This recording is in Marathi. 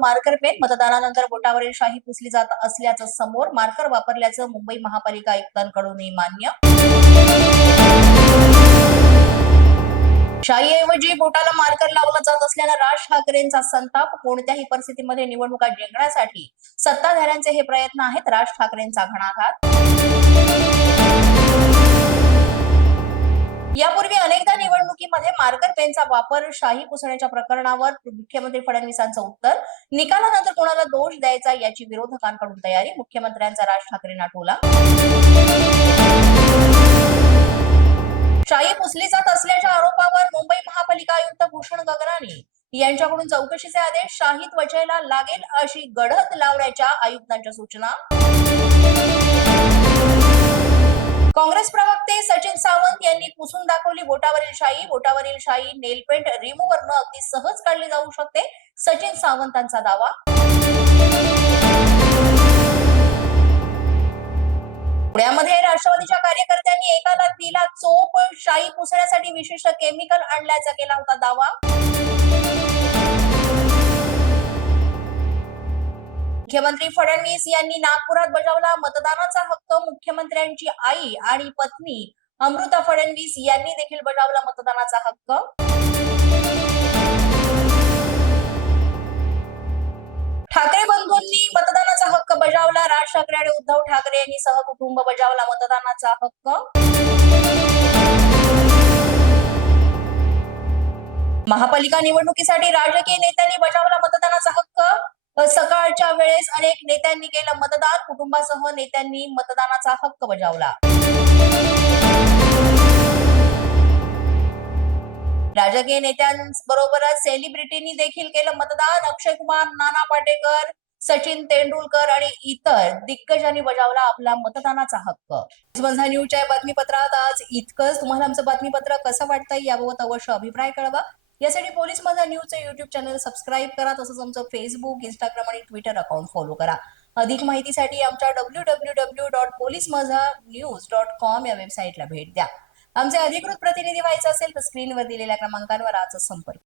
मार्कर पेन मतदानानंतर बोटावरील शाही पुसली जात असल्याचं समोर. मार्कर वापरल्याचं मुंबई महापालिका आयुक्तांकडूनही मान्य. शाईऐवजी बोटाला मार्कर लावला जात असल्यानं राज ठाकरेंचा संताप. कोणत्याही परिस्थितीमध्ये निवडणुका जिंकण्यासाठी सत्ताधाऱ्यांचे हे प्रयत्न आहेत. राज ठाकरेंचा घणाघात. यापूर्वी अनेकदा निवडणुकीमध्ये मार्कर पेनचा वापर शाही पुसण्याच्या प्रकरणावर मुख्यमंत्री फडणवीसांचं उत्तर. निकालानंतर कोणाला दोष द्यायचा याची विरोधकांकडून तयारी. मुख्यमंत्र्यांचा राज ठाकरेंना टोला. शाही पुसली जात असल्याच्या आरोपावर मुंबई महापालिका आयुक्त भूषण गगराणी यांच्याकडून चौकशीचे आदेश. शाही त्वचेला लागेल अशी गडद लावण्याच्या आयुक्तांच्या सूचना. काँग्रेस प्रवक्ते सचिन सावंत यांनी पुसून दाखवली बोटावरील शाई. बोटावरील शाई नेलपेंट रिमूव्हरनं अगदी सहज काढली जाऊ शकते, सचिन सावंतांचा दावा. पुण्यामध्ये राष्ट्रवादीच्या कार्यकर्त्यांनी एकाला दिला चोप. शाई पुसण्यासाठी विशिष्ट केमिकल आणल्याचा केला होता दावा. मुख्यमंत्री फडणवीस यांनी नागपुरात बजावला मतदानाचा हक्क. मुख्यमंत्र्यांची आई आणि पत्नी अमृता फडणवीस यांनी देखील बजावला मतदानाचा हक्क. ठाकरे बंधूंनी मतदानाचा हक्क बजावला. राज ठाकरे आणि उद्धव ठाकरे यांनी सहकुटुंब बजावला मतदानाचा हक्क. महापालिका निवडणुकीसाठी राजकीय नेत्यांनी बजावला मतदानाचा हक्क. सकाळच्या वेळेस अनेक नेत्यांनी केलं मतदान. कुटुंबासह नेत्यांनी मतदानाचा हक्क बजावला. राजकीय नेत्यांबरोबरच सेलिब्रिटींनी देखील केलं मतदान. अक्षय कुमार, नाना पाटेकर, सचिन तेंडुलकर आणि इतर दिग्गजांनी बजावला आपला मतदानाचा हक्क. माझा न्यूजच्या या बातमीपत्रात आज इतकंच. तुम्हाला आमचं बातमीपत्र कसं वाटतंय याबाबत अवश्य अभिप्राय कळवा. यासाठी पोलीस माझा न्यूजचं युट्यूब चॅनल सबस्क्राईब करा. तसंच आमचं फेसबुक, इंस्टाग्राम आणि ट्विटर अकाउंट फॉलो करा. अधिक माहितीसाठी आमच्या www.policemazhanews.com या वेबसाईटला भेट द्या. आमचे अधिकृत प्रतिनिधी व्हायचे असेल तर स्क्रीनवर दिलेल्या क्रमांकावर आजच संपर्क